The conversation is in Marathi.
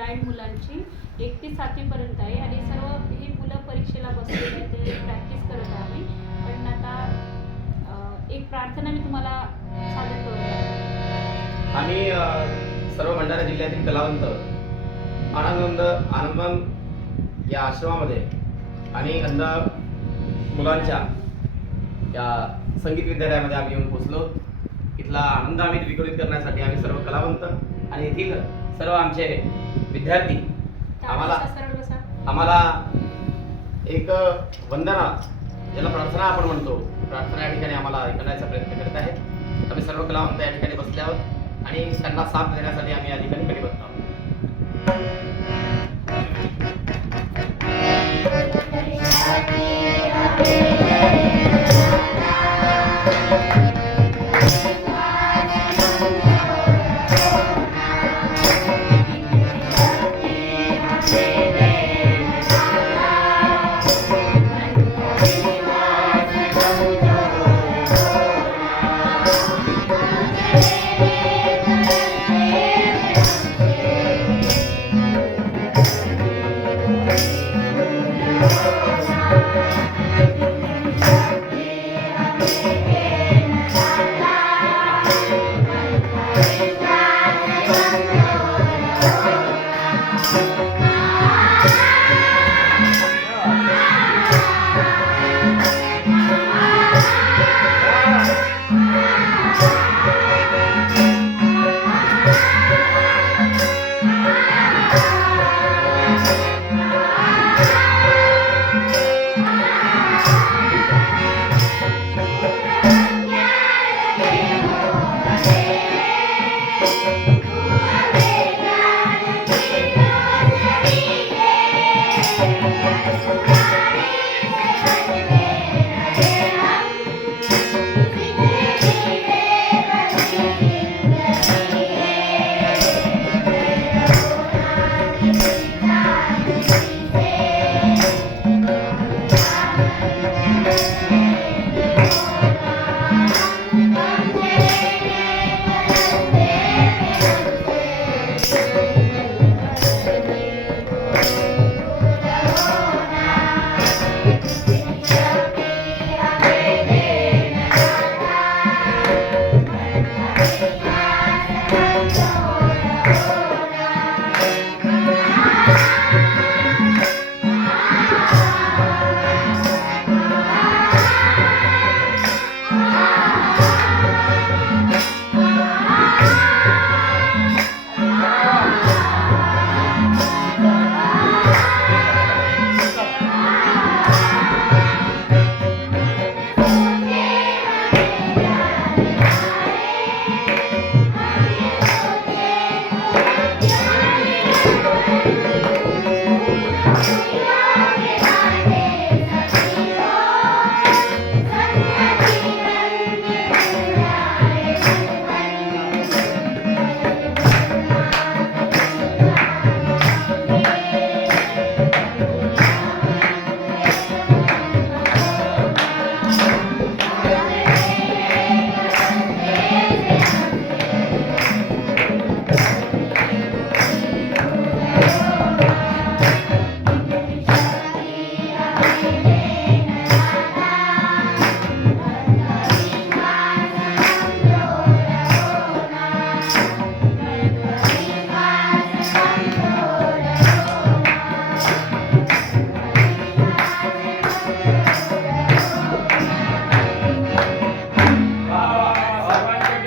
ब्लाइंड मुलांची एक ते सातवीपर्यंत आहे. आणि सर्व ही मुलं परीक्षेला बसलेले आहेत ते प्रॅक्टिस करत आहे. आम्ही पण आता एक प्रार्थना मी तुम्हाला सादर करू आम्ही सर्व भंडारा जिल्ह्यातील कलावंत आनंद आनंदवन या आश्रमामध्ये आणि अंध मुलांच्या या संगीत विद्यालयामध्ये आम्ही येऊन पोचलो इथला आनंद आम्ही विकसित करण्यासाठी आम्ही सर्व कलावंत आणि येथील सर्व आमचे विद्यार्थी आम्हाला आम्हाला एक वंदना ज्याला प्रार्थना आपण म्हणतो. प्रार्थना या ठिकाणी आम्हाला करण्याचा प्रयत्न करत आहे आम्ही सर्व कलावंत या ठिकाणी बसले आहोत आणि त्यांना साथ देण्यासाठी आम्ही या ठिकाणी कटिबद्ध आहोत.